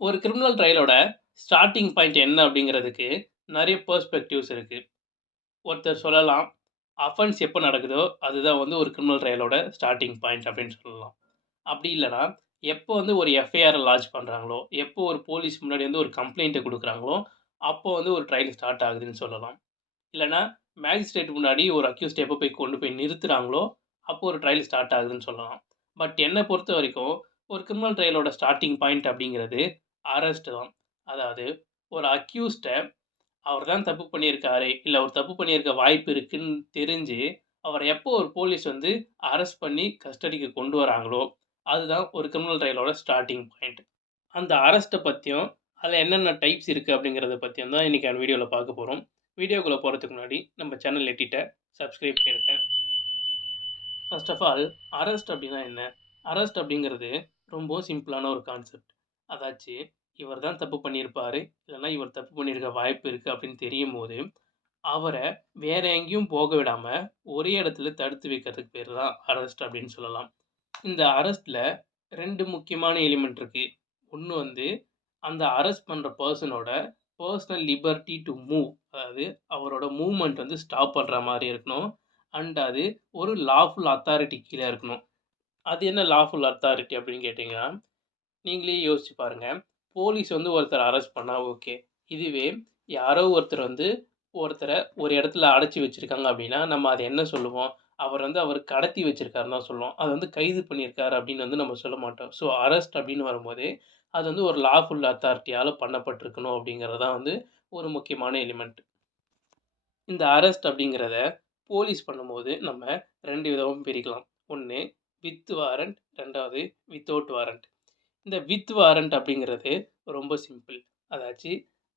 ஒரு criminal ட்ரையலோட starting point என்ன அப்படிங்கிறதுக்கு நெறைய பெர்ஸ்பெக்டிவ்ஸ் இருக்கு. ஒருத்தர் சொல்லலாம், அஃபென்ஸ் எப்ப நடக்குதோ, அதுதான் வந்து ஒரு கிரிமினல் ட்ரையலோட ஸ்டார்ட்டிங் பாயிண்ட் அப்படின்னு சொல்லலாம். அப்படி இல்லன்னா, எப்போ வந்து ஒரு எஃப்ஐஆர் லான்ச் பண்றாங்களோ, எப்போ ஒரு போலீஸ் முன்னாடி வந்து ஒரு கம்ப்ளைண்ட்ட குடுக்குறாங்களோ, அப்போ வந்து ஒரு ட்ரையல் ஸ்டார்ட் ஆகுதுன்னு சொல்லலாம். இல்லன்னா, மேஜிஸ்ட்ரேட் முன்னாடி ஒரு அக்யூஸ்ட எப்போ போய் கொண்டு போய் நிறுத்துறாங்களோ, அப்போ ஒரு ட்ரையல் ஸ்டார்ட் ஆகுதுன்னு சொல்லலாம். பட் என்ன பொறுத்தவரைக்கும், ஒரு கிரிமினல் ட்ரையலோட ஸ்டார்ட்டிங் பாயிண்ட் அப்படிங்கிறது அரெஸ்ட் தான். அதாவது ஒரு அக்யூஸ்ட அவர் தான் தப்பு பண்ணியிருக்காரு, இல்ல அவர் தப்பு பண்ணியிருக்க வாய்ப்பு இருக்குன்னு தெரிஞ்சு, அவர எப்போ ஒரு போலீஸ் வந்து அரெஸ்ட் பண்ணி கஸ்டடிக்கு கொண்டு வராங்களோ, அதுதான் ஒரு கிரிமினல் ட்ரையலோட ஸ்டார்ட்டிங் பாயிண்ட். அந்த அரெஸ்ட்ட பத்தியும், அதில என்னென்ன டைப்ஸ் இருக்கு அப்படிங்கிறத பத்தியும் தான் இன்னைக்கான வீடியோல பார்க்க போறோம். வீடியோக்குள்ள போறதுக்கு முன்னாடி நம்ம சேனல் எட்டிட்ட சப்ஸ்கிரைப் பண்ணிருங்க. ஃபர்ஸ்ட் ஆஃப் ஆல் அரெஸ்ட் அப்டின்னா என்ன? அரெஸ்ட் அப்படிங்கிறது ரொம்பவும் சிம்பிளான ஒரு கான்செப்ட். அதாச்சு இவர் தான் தப்பு பண்ணியிருப்பாரு, இல்லன்னா இவர் தப்பு பண்ணியிருக்க வாய்ப்பு இருக்கு அப்படின்னு தெரியும்போது, அவர வேற எங்கேயும் போக விடாம, ஒரே இடத்துல தடுத்து வைக்கிறதுக்கு பேரு தான் அரெஸ்ட் அப்படின்னு சொல்லலாம். இந்த அரெஸ்ட்ல 2 முக்கியமான எலிமெண்ட் இருக்கு. ஒண்ணு வந்து அந்த அரெஸ்ட் பண்ற பெர்சனோட பெர்சனல் லிபர்ட்டி டூ மூவ். அதாவது அவரோட மூவ்மெண்ட் வந்து ஸ்டாப் பண்ற மாரி இருக்கணும். அண்ட் அது ஒரு லாஃபுல் அத்தாரிட்டி கீழ இருக்கணும். அது என்ன லாஃபுல் அத்தாரிட்டி அப்படின்னு கேட்டீங்கன்னா, நீங்களே யோசிச்சு பாருங்க. போலீஸ் வந்து ஒருத்தர அரெஸ்ட் பண்ணா ஓகே. இதுவே யாரோ ஒருத்தர் வந்து ஒருத்தர ஒரு இடத்துல அடைச்சு வச்சிருக்காங்க அப்படின்னா, நம்ம அத என்ன சொல்லுவோம்? அவர் கடத்தி வச்சிருக்காருன்னு தான் சொல்லுவோம். அத வந்து கைது பண்ணியிருக்காரு அப்படின்னு வந்து நம்ம சொல்ல மாட்டோம். ஸோ அரெஸ்ட் அப்படின்னு வரும்போதே, அது வந்து ஒரு லாஃபுல் அத்தாரிட்டியால பண்ணப்பட்டிருக்கணும் அப்படிங்கிறது தான் வந்து ஒரு முக்கியமான எலிமெண்ட். இந்த அரெஸ்ட் அப்படிங்கிறத போலீஸ் பண்ணும்போது நம்ம 2 விதமா பிரிக்கலாம். 1 வித் வாரண்ட், 2வது வித்தவுட் வாரண்ட். இந்த வித் வாரண்ட் அப்படிங்கிறது ரொம்ப சிம்பிள். அதாச்சு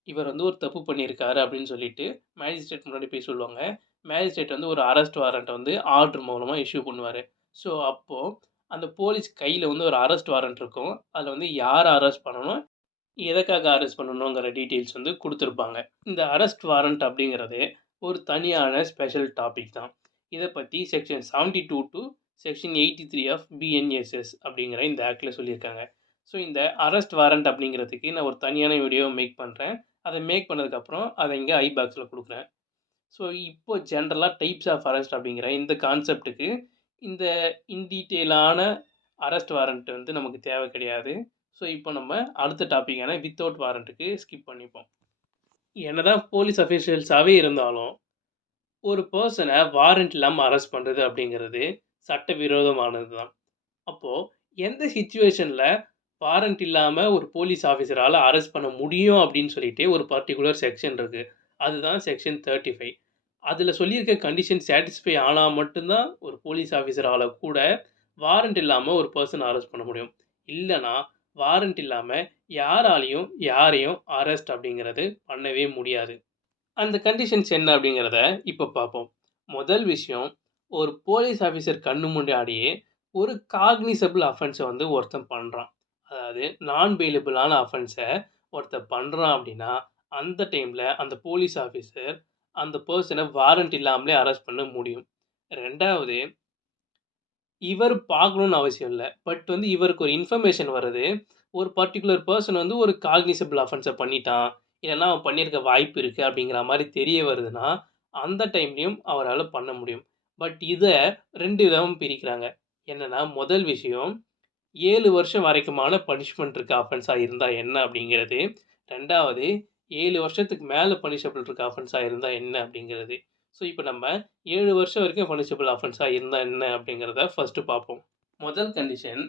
இவர் வந்து ஒரு தப்பு பண்ணியிருக்காரு அப்படின்னு சொல்லிட்டு மேஜிஸ்ட்ரேட் முன்னாடி போய் சொல்லுவாங்க. மேஜிஸ்ட்ரேட் வந்து ஒரு அரெஸ்ட் வாரண்ட்ட வந்து ஆர்டர் மூலமா இஷ்யூ பண்ணுவாரு. ஸோ, அப்போ அந்த போலீஸ் கையில வந்து ஒரு அரெஸ்ட் வாரண்ட் இருக்கும். அதில வந்து யார அரெஸ்ட் பண்ணணும், எதுக்காக அரெஸ்ட் பண்ணணுங்கிற டீட்டெயில்ஸ் வந்து குடுத்துருப்பாங்க. இந்த அரெஸ்ட் வாரண்ட் அப்படிங்கிறது ஒரு தனியான ஸ்பெஷல் டாபிக் தான். இத பத்தி section 72 to section 83 of BNSS அப்படிங்கிற இந்த ஆக்ட்ல சொல்லியிருக்காங்க. ஸோ, இந்த அரெஸ்ட் வாரண்ட் அப்படிங்கிறதுக்கு நான் ஒரு தனியான வீடியோ மேக் பண்றேன். அத மேக் பண்ணதுக்கப்புறம் அத இங்க ஐ பாக்ஸ்ல குடுக்குறேன். ஸோ, இப்போ ஜெனரலா டைப்ஸ் ஆஃப் அரெஸ்ட் அப்படிங்கிற இந்த கான்செப்ட்க்கு இந்த இன் டீட்டெயிலான அரெஸ்ட் வாரண்ட் வந்து நமக்கு தேவை கிடையாது. ஸோ, இப்போ நம்ம அடுத்த டாபிக்கான வித்தவுட் வாரண்ட்க்கு ஸ்கிப் பண்ணிப்போம். என்னதான் போலீஸ் அஃபிஷியல்ஸாவே இருந்தாலும், ஒரு பெர்சன வாரண்ட் இல்லாம அரெஸ்ட் பண்றது அப்படிங்கிறது சட்டவிரோதமானது தான். அப்போ எந்த சிச்சுவேஷன்ல வாரண்ட் இல்லாம ஒரு போலீஸ் ஆஃபிசரால அரெஸ்ட் பண்ண முடியும் அப்படின்னு சொல்லிட்டு ஒரு பர்ட்டிகுலர் செக்ஷன் இருக்கு. அதுதான் செக்ஷன் 35. அதுல சொல்லியிருக்க கண்டிஷன் சாட்டிஸ்ஃபை ஆனா மட்டும் தான் ஒரு போலீஸ் ஆஃபிசரால கூட வாரண்ட் இல்லாம ஒரு பெர்சன அரெஸ்ட் பண்ண முடியும். இல்லன்னா வாரண்ட் இல்லாம யாராலயும் யாரையும் அரெஸ்ட் அப்படிங்கிறது பண்ணவே முடியாது. அந்த கண்டிஷன்ஸ் என்ன அப்படிங்கிறத இப்ப பார்ப்போம். முதல் விஷயம், ஒரு போலீஸ் ஆஃபிசர் கண்ணு முன்னாடியே ஒரு காக்னிசபிள் அஃபென்ஸ வந்து ஒருத்தன் பண்றான். அதாவது நான் பெயிலபிளான அஃபென்ஸ ஒருத்தன் பண்றான் அப்படின்னா, அந்த டைம்ல அந்த போலீஸ் ஆஃபிசர் அந்த பெர்சன வாரண்ட் இல்லாமலே அரெஸ்ட் பண்ண முடியும். 2வது இவர் பார்க்கணும்னு அவசியம் இல்ல. பட் வந்து இவருக்கு ஒரு இன்ஃபர்மேஷன் வருது. ஒரு பர்ட்டிகுலர் பெர்சன் வந்து ஒரு காக்னிசபிள் அஃபென்ஸ பண்ணிட்டான். இல்லன்னா அவன் பண்ணியிருக்க வாய்ப்பு இருக்கு அப்படிங்கிற மாரி தெரிய வருதுன்னா, அந்த டைம்லயும் அவரால பண்ண முடியும். பட் இத 2 விதமா பிரிக்கிறாங்க. என்னன்னா, முதல் விஷயம் 7 வருஷம் வரைக்குமான பனிஷ்மென்ட் இருக்க அஃபென்ஸா இருந்தா என்ன அப்படிங்கிறது. 2வது 7 வருஷத்துக்கு மேல பனிஷபிள் இருக்க அஃபென்ஸா இருந்தா என்ன அப்படிங்கிறது. ஸோ, இப்ப நம்ம 7 வருஷம் வரைக்கும் பனிஷபிள் அஃபென்ஸா இருந்தா என்ன அப்படிங்கிறத ஃபர்ஸ்ட்டு பார்ப்போம். முதல் கண்டிஷன்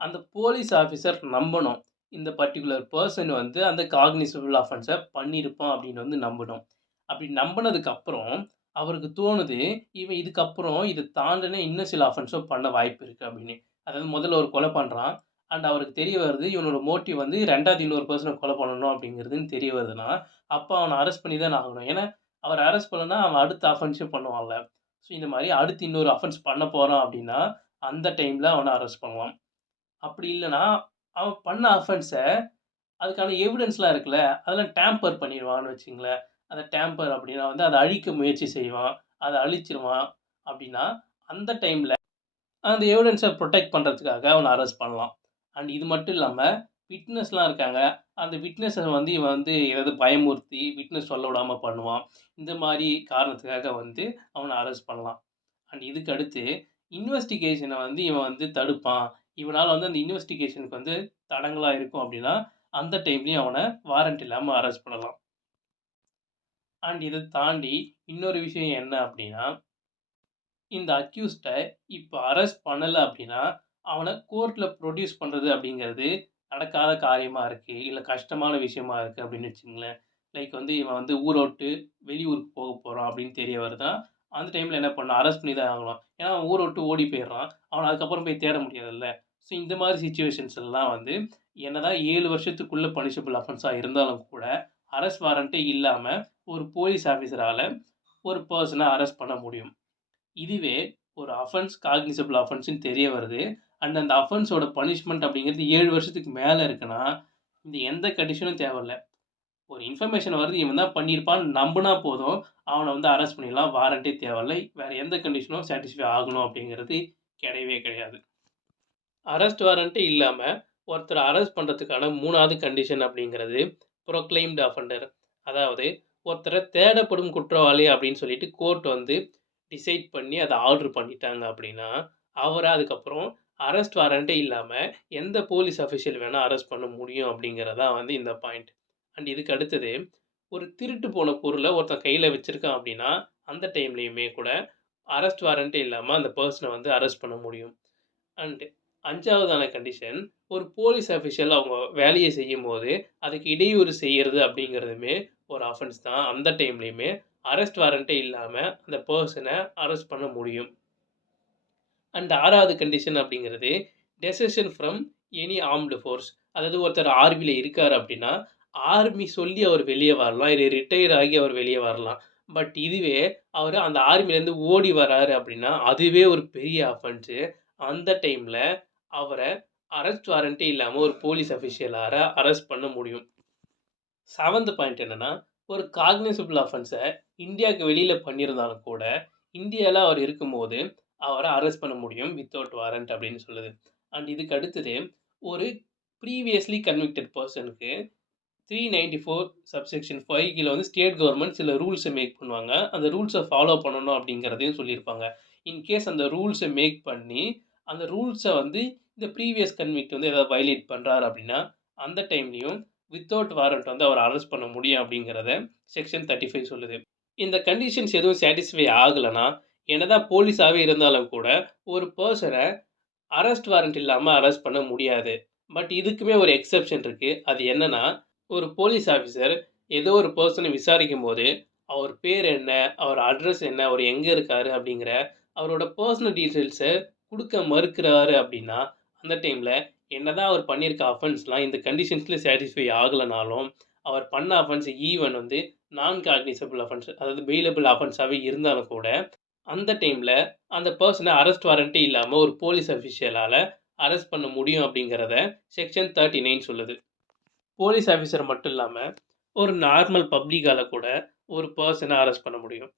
அந்த போலீஸ் ஆஃபிசர் நம்பணும். இந்த பர்ட்டிகுலர் பெர்சன் வந்து அந்த காக்னிசபிள் அஃபென்ஸ பண்ணியிருப்பான் அப்படின்னு வந்து நம்பணும். அப்படி நம்புனதுக்கு அப்புறம், அவருக்கு தோணுது, இவன் இதுக்கப்புறம் இத தாண்டுன இன்னும் சில அஃபென்ஸும் பண்ண வாய்ப்பு இருக்கு அப்படின்னு. அதாவது முதல்ல ஒரு கொலை பண்றான். அண்ட் அவருக்கு தெரிய வருது, இவனோட மோட்டிவ் வந்து 2வது இன்னொரு பெர்சன கொலை பண்ணணும் அப்படிங்கிறதுன்னு தெரிய வருதுன்னா, அப்ப அவன அரெஸ்ட் பண்ணி தானே ஆகணும். ஏன்னா, அவர அரெஸ்ட் பண்ணலன்னா அவன் அடுத்த அஃபென்ஸும் பண்ணுவான்ல. ஸோ இந்த மாரி அடுத்து இன்னொரு அஃபென்ஸ் பண்ண போறான் அப்படின்னா, அந்த டைம்ல அவன அரெஸ்ட் பண்ணலாம். அப்படி இல்லன்னா, அவன் பண்ண அஃபென்ஸ அதுக்கான எவிடன்ஸ்லாம் இருக்குல்ல, அதெல்லாம் டேம்பர் பண்ணிருவான்னு வச்சுக்கங்களேன். அந்த டேம்பர் அப்படின்னா வந்து அத அழிக்க முயற்சி செய்வான். அத அழிச்சிருவான் அப்படின்னா, அந்த டைம்ல அந்த எவிடன்ஸ புரொடெக்ட் பண்றதுக்காக அவன அரெஸ்ட் பண்ணலாம். அண்ட் இது மட்டும் இல்லாம, விட்னஸ்லாம் இருக்காங்க. அந்த விட்னஸ வந்து இவன் வந்து ஏதாவது பயமுறுத்தி, விட்னஸ் சொல்ல விடாம பண்ணுவான். இந்த மாரி காரணத்துக்காக வந்து அவன அரெஸ்ட் பண்ணலாம். அண்ட் இதுக்கு அடுத்து இன்வெஸ்டிகேஷன வந்து இவன் வந்து தடுப்பான். இவனால வந்து அந்த இன்வெஸ்டிகேஷனுக்கு வந்து தடங்கலா இருக்கும் அப்டின்னா, அந்த டைம்லயும் அவன வாரண்ட் இல்லாம அரெஸ்ட் பண்ணலாம். அண்ட் இத தாண்டி இன்னொரு விஷயம் என்ன அப்டின்னா, இந்த அக்யூஸ்ட்ட இப்ப அரெஸ்ட் பண்ணல அப்டின்னா, அவன கோர்ட்ல ப்ரொடியூஸ் பண்றது அப்டிங்கிறது நடக்காத காரியமா இருக்கு. இல்ல கஷ்டமான விஷயமா இருக்கு அப்டின்னு வச்சுக்கங்களேன். லைக் வந்து இவன் வந்து ஊர விட்டு வெளியூருக்கு போறான் அப்டின்னு தெரிய வருதுன்னா, அந்த டைம்ல என்ன பண்ணணும்? அரெஸ்ட் பண்ணி தான் ஆகணும். ஏன்னா அவன் ஊர விட்டு ஓடி போயிடுறான். அவன அதுக்கப்புறம் போய் தேட முடியாதுல்ல. ஸோ இந்த மாரி சிச்சுவேஷன்ஸ் எல்லாம் வந்து என்னதான் 7 வருஷத்துக்குள்ள பனிஷபிள் அஃபென்ஸா இருந்தாலும் கூட, அரெஸ்ட் வாரண்டே இல்லாம ஒரு போலீஸ் ஆஃபீசரால ஒரு பெர்சன அரெஸ்ட் பண்ண முடியும். இதுவே ஒரு அஃபென்ஸ் காக்னிசபிள் அஃபென்ஸ்ன்னு தெரிய வருது. அண்ட் அந்த அஃபென்ஸோட பனிஷ்மென்ட் அப்படிங்கிறது 7 வருஷத்துக்கு மேல இருக்குன்னா, இந்த எந்த கண்டிஷனும் தேவையில்ல. ஒரு இன்ஃபர்மேஷன் வருது இவன் தான் பண்ணியிருப்பான்னு நம்புனா போதும், அவன வந்து அரெஸ்ட் பண்ணிடலாம். வாரண்டே தேவையில்ல. வேற எந்த கண்டிஷனும் சாட்டிஸ்ஃபை ஆகணும் அப்படிங்கிறது கிடையவே கிடையாது. அரெஸ்ட் வாரண்ட்டே இல்லாம ஒருத்தர அரெஸ்ட் பண்றதுக்கான 3வது கண்டிஷன் அப்படிங்கிறது ப்ரொக்ளைம்டு அஃபெண்டர். அதாவது ஒருத்தர தேடப்படும் குற்றவாளி அப்படின்னு சொல்லிட்டு கோர்ட் வந்து டிசைட் பண்ணி அத ஆர்டர் பண்ணிட்டாங்க அப்படின்னா, அவர அதுக்கப்புறம் அரெஸ்ட் வாரண்ட்டே இல்லாம எந்த போலீஸ் அஃபிஷியல் வேணா அரெஸ்ட் பண்ண முடியும் அப்படிங்கிறது தான் வந்து இந்த பாயிண்ட். அண்ட் இதுக்கு அடுத்தது ஒரு திருட்டு போன பொருள ஒருத்தன் கையில வச்சிருக்கான் அப்படின்னா, அந்த டைம்லயுமே கூட அரெஸ்ட் வாரண்ட்டே இல்லாம அந்த பெர்சன வந்து அரெஸ்ட் பண்ண முடியும். அண்ட் 5வதான கண்டிஷன், ஒரு போலீஸ் ஆஃபிஷியல் அவங்க வேலைய செய்யும்போது, அதுக்கு இடையூறு செய்யறது அப்படிங்கிறதுமே ஒரு அஃபென்ஸ் தான். அந்த டைம்லயுமே அரெஸ்ட் வாரண்ட்டே இல்லாம அந்த பெர்சன அரெஸ்ட் பண்ண முடியும். அண்ட் 6வது கண்டிஷன் அப்படிங்கிறது, desertion from any armed force. அதாவது ஒருத்தர் ஆர்மில இருக்காரு அப்படின்னா, ஆர்மி சொல்லி அவர் வெளிய வரலாம். இல்ல ரிட்டயர் ஆகி அவர் வெளிய வரலாம். பட் இதுவே அவரு அந்த ஆர்மிலேருந்து ஓடி வராரு அப்படின்னா, அதுவே ஒரு பெரிய அஃபென்ஸு. அந்த டைம்ல அவர அரெஸ்ட் வாரண்ட்டே இல்லாம ஒரு போலீஸ் அஃபிஷியலால அரெஸ்ட் பண்ண முடியும். 7த் பாயிண்ட் என்னன்னா, ஒரு காக்னிசபிள் அஃபென்ஸ இந்தியாவுக்கு வெளியில பண்ணியிருந்தாலும் கூட, இந்தியால அவர் இருக்கும்போது, அவர அரெஸ்ட் பண்ண முடியும். வித்தவுட் வாரண்ட் அப்படின்னு சொல்லுது. அண்ட் இதுக்கு அடுத்தது, ஒரு ப்ரீவியஸ்லி கன்விக்டட் பெர்சனுக்கு 394 சப்செக்ஷன் 5 கீழ வந்து ஸ்டேட் கவர்ன்மெண்ட் சில ரூல்ஸ மேக் பண்ணுவாங்க. அந்த ரூல்ஸ ஃபாலோ பண்ணணும் அப்படிங்கிறதையும் சொல்லியிருப்பாங்க. இன்கேஸ் அந்த ரூல்ஸ மேக் பண்ணி, அந்த ரூல்ஸ வந்து இந்த ப்ரீவியஸ் கன்விக்ட் வந்து ஏதாவது வயலேட் பண்றாரு அப்படின்னா, அந்த டைம்லயும் வித்தவுட் வாரண்ட் வந்து அவர அரெஸ்ட் பண்ண முடியும் அப்படிங்கிறத செக்ஷன் 35 சொல்லுது. இந்த கண்டிஷன்ஸ் எதுவும் சாட்டிஸ்ஃபை ஆகலன்னா, என்னதான் போலீஸாவே இருந்தாலும் கூட, ஒரு பெர்சன அரெஸ்ட் வாரண்ட் இல்லாம அரெஸ்ட் பண்ண முடியாது. பட் இதுக்குமே ஒரு எக்செப்ஷன் இருக்கு. அது என்னன்னா, ஒரு போலீஸ் ஆஃபிசர் ஏதோ ஒரு பெர்சன விசாரிக்கும்போது, அவர் பேர் என்ன? அவர் அட்ரஸ் என்ன? அவர் எங்க இருக்காரு? அப்படிங்கிற அவரோட பெர்சனல் டீட்டெயில்ஸ குடுக்க மறுக்கிறாரு அப்படின்னா, அந்த டைம்ல என்னதான் அவர் பண்ணியிருக்க அஃபென்ஸ்லாம் இந்த கண்டிஷன்ஸ்ல சாட்டிஸ்ஃபை ஆகலனாலும், அவர் பண்ண அஃபென்ஸ் ஈவன் வந்து நான் காக்னிசபிள் அஃபென்ஸ் அதாவது பெயிலபிள் அஃபென்ஸாவே இருந்தாலும் கூட, அந்த டைம்ல அந்த பெர்சன அரெஸ்ட் வாரண்ட்டே இல்லாம ஒரு போலீஸ் அஃபிஷியலால அரெஸ்ட் பண்ண முடியும் அப்படிங்கிறத செக்ஷன் 39 சொல்லுது. போலீஸ் ஆஃபிசர் மட்டும் இல்லாம, ஒரு நார்மல் பப்ளிக்கால கூட ஒரு பெர்சன அரெஸ்ட் பண்ண முடியும்.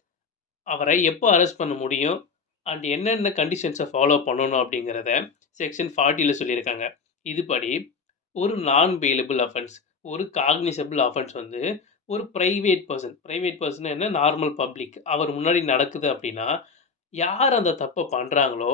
அவரை எப்போ அரெஸ்ட் பண்ண முடியும்? அண்ட் என்னென்ன கண்டிஷன்ஸ ஃபாலோ பண்ணணும் அப்படிங்கிறத செக்ஷன் 40ல சொல்லியிருக்காங்க. இதுபடி ஒரு நான் பெயிலபிள் அஃபென்ஸ், ஒரு காக்னிசபிள் அஃபென்ஸ் வந்து ஒரு பிரைவேட் பெர்சன் என்ன நார்மல் பப்ளிக் அவர் முன்னாடி நடக்குது அப்படின்னா, யார் அந்த தப்ப பண்றாங்களோ,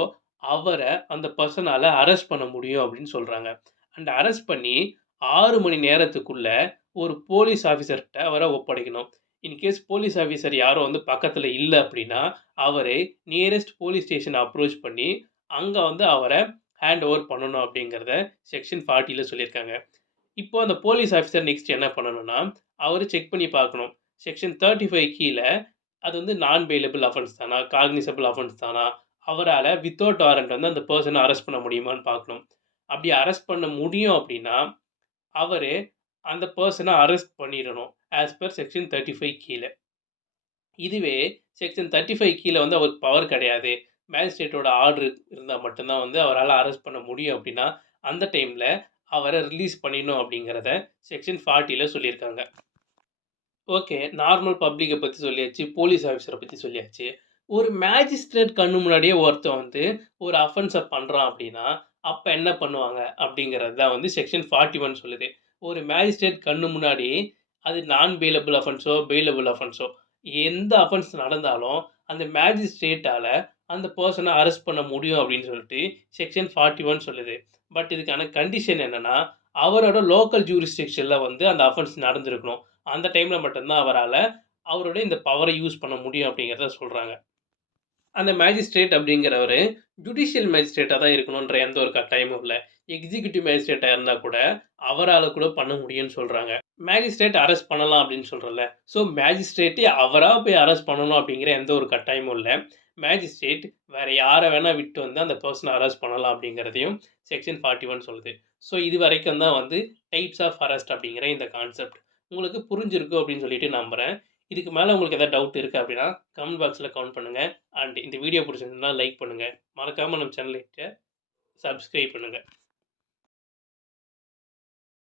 அவர அந்த பெர்சனால அரெஸ்ட் பண்ண முடியும் அப்படின்னு சொல்றாங்க. அண்ட் அரெஸ்ட் பண்ணி 6 மணி நேரத்துக்குள்ள ஒரு போலீஸ் ஆஃபிசர்ட்ட அவர ஒப்படைக்கணும். இன்கேஸ் போலீஸ் ஆஃபிசர் யாரும் வந்து பக்கத்துல இல்ல அப்படின்னா, அவரே நியரஸ்ட் போலீஸ் ஸ்டேஷன அப்ரோச் பண்ணி, அங்க வந்து அவர ஹேண்ட் ஓவர் பண்ணணும் அப்படிங்கிறத செக்ஷன் 40ல சொல்லியிருக்காங்க. இப்போ அந்த போலீஸ் ஆஃபிசர் நெக்ஸ்ட் என்ன பண்ணணும்னா, அவரு செக் பண்ணி பார்க்கணும். செக்ஷன் 35 கீழ அது வந்து நான் பெயிலபிள் அஃபென்ஸ் தானா? காக்னிசபிள் அஃபென்ஸ் தானா? அவரால வித்தவுட் வாரண்ட் வந்து அந்த பெர்சன அரெஸ்ட் பண்ண முடியுமான்னு பார்க்கணும். அப்படி அரெஸ்ட் பண்ண முடியும் அப்படின்னா, அவரு அந்த பெர்சன அரெஸ்ட் பண்ணிறணும். ஆஸ் பெர் செக்ஷன் 35 கீழ. இதுவே செக்ஷன் 35 கீழ வந்து அவருக்கு பவர் கிடையாது. மேஜிஸ்ட்ரேட்டோட ஆர்டர் இருந்தா மட்டும் தான் வந்து அவரால அரெஸ்ட் பண்ண முடியும் அப்படின்னா, அந்த டைம்ல அவர ரிலீஸ் பண்ணிடணும் அப்படிங்கிறத செக்ஷன் 40ல சொல்லியிருக்காங்க. ஓகே. நார்மல் பப்ளிக்க பத்தி சொல்லியாச்சு. போலீஸ் ஆஃபிசர பத்தி சொல்லியாச்சு. ஒரு மேஜிஸ்ட்ரேட் கண்ணு முன்னாடியே ஒருத்தன் வந்து ஒரு அஃபென்ஸ பண்றான் அப்டின்னா, அப்ப என்ன பண்ணுவாங்க? அப்படிங்கிறது தான் வந்து செக்ஷன் 41 சொல்லுது. ஒரு மேஜிஸ்ட்ரேட் கண்ணு முன்னாடி அது நான் பெயிலபிள் அஃபென்ஸோ, பெயிலபிள் அஃபென்ஸோ எந்த அஃபென்ஸ் நடந்தாலும், அந்த மேஜிஸ்ட்ரேட்டால அந்த பெர்சன அரெஸ்ட் பண்ண முடியும் அப்படின்னு சொல்லிட்டு செக்ஷன் 41 சொல்லுது. பட் இதுக்கான கண்டிஷன் என்னன்னா, அவரோட லோக்கல் ஜூரிஸ்டிக்ஷன்ல வந்து அந்த அஃபென்ஸ் நடந்திருக்கணும். அந்த டைம்ல மட்டும் தான் அவரால அவருடைய இந்த பவர யூஸ் பண்ண முடியும் அப்படிங்கிறத சொல்றாங்க. அந்த மேஜிஸ்ட்ரேட் அப்படிங்கிறவரு, ஜுடிஷியல் மேஜிஸ்ட்ரேட்டா தான் இருக்கணுன்ற எந்த ஒரு கட்டாயமும் இல்ல. எக்ஸிக்யூட்டிவ் மேஜிஸ்ட்ரேட்டா இருந்தா கூட, அவரால கூட பண்ண முடியும்னு சொல்றாங்க. மேஜிஸ்ட்ரேட் அரெஸ்ட் பண்ணலாம் அப்படின்னு சொல்றோம்ல. ஸோ மேஜிஸ்ட்ரேட்டே அவரா போய் அரெஸ்ட் பண்ணணும் அப்படிங்கிற எந்த ஒரு கட்டாயமும் இல்ல. மேஜிஸ்ட்ரேட் வேற யார வேணா விட்டு வந்து அந்த பெர்சன அரெஸ்ட் பண்ணலாம் அப்படிங்கிறதையும் செக்ஷன் 41 சொல்லுது. ஸோ இதுவரைக்கும் தான் வந்து டைப்ஸ் ஆஃப் அரெஸ்ட் அப்படிங்கிற இந்த கான்செப்ட். உங்களுக்கு புரிஞ்சிருக்கும் அப்படின்னு சொல்லிட்டு நம்புறேன். இதுக்கு மேல உங்களுக்கு ஏதாவது டவுட் இருக்கு அப்படின்னா, கமெண்ட் பாக்ஸ்ல கமெண்ட் பண்ணுங்க. அண்ட் இந்த வீடியோ பிடிச்சிருந்தா லைக் பண்ணுங்க. மறக்காம நம்ம சேனலுக்கு சப்ஸ்கிரைப் பண்ணுங்க.